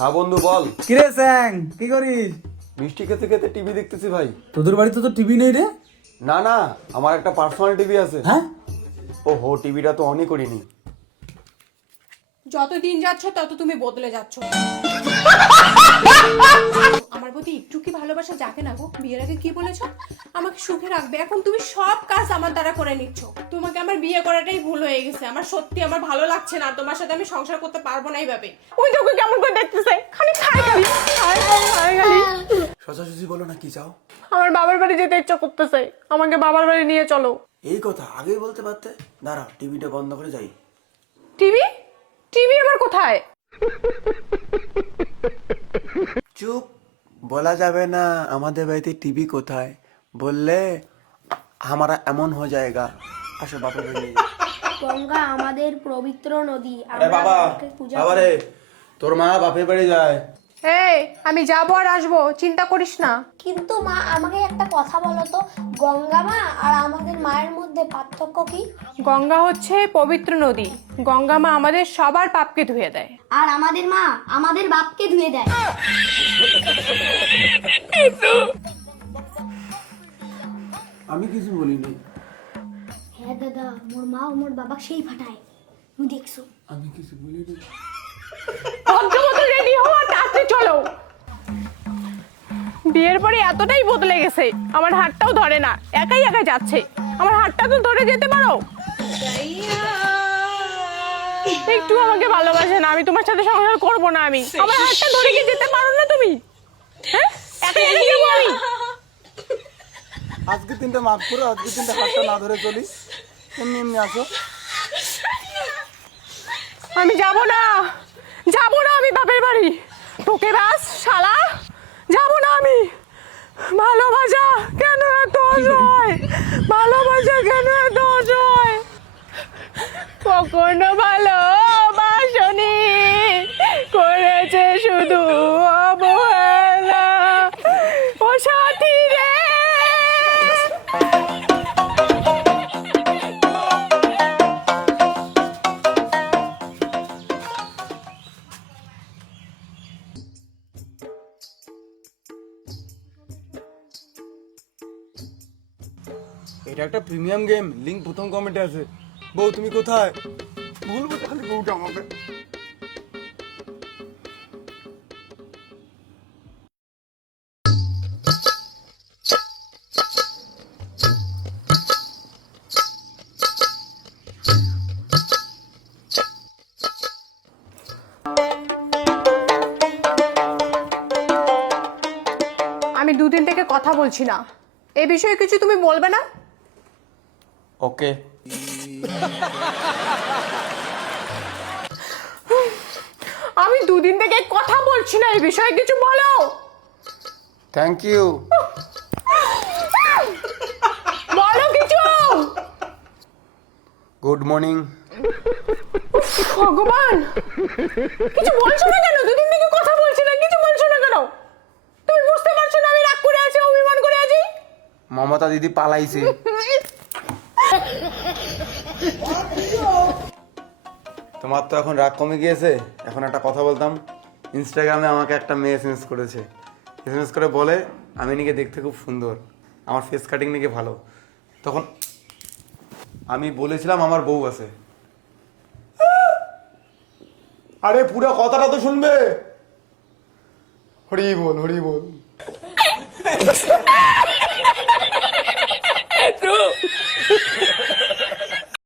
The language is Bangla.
হ্যাঁ বন্ধু বল। কিরে স্যাং, কি করিস? মিষ্টি খেতে খেতে টিভি দেখতেছি ভাই। তোদের বাড়িতে তো টিভি নেই রে? না না, আমার একটা পার্সোনাল টিভি আছে। হ্যাঁ, ও হো, টিভিটা তো অনই করিনি। যত দিন যাচ্ছে তত তুমি বদলে যাচ্ছ। আমার প্রতি একটু কি ভালোবাসা জাগে না গো? বিয়ের আগে কি বলেছো? আমাকে সুখে রাখবে। এখন তুমি সব কাজ আমার দ্বারা করে নিচ্ছ। তোমাকে আমার বিয়ে করাটাই ভুল হয়ে গেছে। আমার সত্যি আমার ভালো লাগছে না। তোমার সাথে আমি সংসার করতে পারবো না এইভাবে। ওই তোকে কেমন করে দেখতেছে, খালি খাই খালি খাই খালি। সোজাসুজি বলো না, কি চাও? আমার বাবার বাড়ি যেতে ইচ্ছা করতেছে, আমাকে বাবার বাড়ি নিয়ে চলো। এই কথা আগেই বলতে পারতে। দাঁড়াও, টিভিটা বন্ধ করে যাই। টিভি? টিভি আমার কোথায়? চুপ, বলা যাবে না আমাদের বাড়িতে টিভি কোথায়। বললে हमारा এমন হয়ে যায়গা। আসো বাপের বাড়ি নিয়ে যাই। গঙ্গা আমাদের পবিত্র নদী। আরে বাবা, বাবা রে, তোর মা বাপের বাড়ি যায়। এই, আমি যাবো আর আসবো, চিন্তা করিস না। কিন্তু মা, আমাকে একটা কথা বলো তো, গঙ্গা মা আর আমাদের মায়ের মধ্যে পার্থক্য কি? গঙ্গা হচ্ছে পবিত্র নদী। গঙ্গা মা আমাদের সবার পাপকে ধুয়ে দেয়। আর আমাদের মা আমাদের বাপকে ধুয়ে দেয়। আমি কিছু বলিনি। হ্যাঁ দাদা, মোর মা ও মোর বাবা সেই ফাটায়, তুমি দেখছো? আমি কিছু বলিনি। ভদ্রমতো রেডি হও আর তাড়াতাড়ি চলো। বিয়ের পরে এতটাই বদলে গেছে, আমার হাতটাও ধরে না, একাই একাই যাচ্ছে। আমার হাতটা তো ধরে যেতে পারো। একটু আমাকে ভালোবাসে না, আমি তোমার সাথে সংসার করবো না। আমি আমার হাতটা ধরে কি যেতে পারো না তুমি? হ্যাঁ, একাই একাই যাবো আমি। আজকে তিনটা মাফ করো, আজকে তিনটা হাতটা না ধরে চলি। এমনি এমনি আসো। আমি যাবো না, যাবো না আমি বাপের বাড়ি। তোকে বাস শালা, যাবো না আমি। ভালোবাসা কেন এত অসহায়? ভালোবাসা কেন এত অসহায়? কখনো ভালোবাসনি, করেছে শুধু অবহেলা। ও সাথী রে, এটা একটা প্রিমিয়াম গেম, লিংক প্রথম কমেন্টে আছে। বউ তুমি কোথায়? বলবো তাহলে বউটা আমাকে। আমি দুদিন থেকে কথা বলছি না, এ বিষয়ে কিছু তুমি বলবে না? ওকে। আমি দুদিন থেকে কথা বলছি না, এই বিষয়ে কিছু বলো। Thank you. বলো কিছু। Good morning. ভগবান, কিছু বলছো না কেন? দুদিন থেকে কথা বলছি না, কিছু বলছো না কেন? তুমি বুঝতে পারছো না আমি রাগ করে আছি, অভিমান করে আছি? মমতা দিদি পালাইছে। তোমার তো এখন রাগ কমে গিয়েছে। এখন একটা কথা বলতাম। ইনস্টাগ্রামে আমাকে একটা মেয়ে এসএমএস করেছে। এসএমএস করে বলে আমি নাকি দেখতে খুব সুন্দর, আমার ফেস কাটিং নাকি ভালো। তখন আমি বলেছিলাম আমার বউ আছে। আরে পুরো কথাটা তো শুনবে। হরি বল, হরি বল।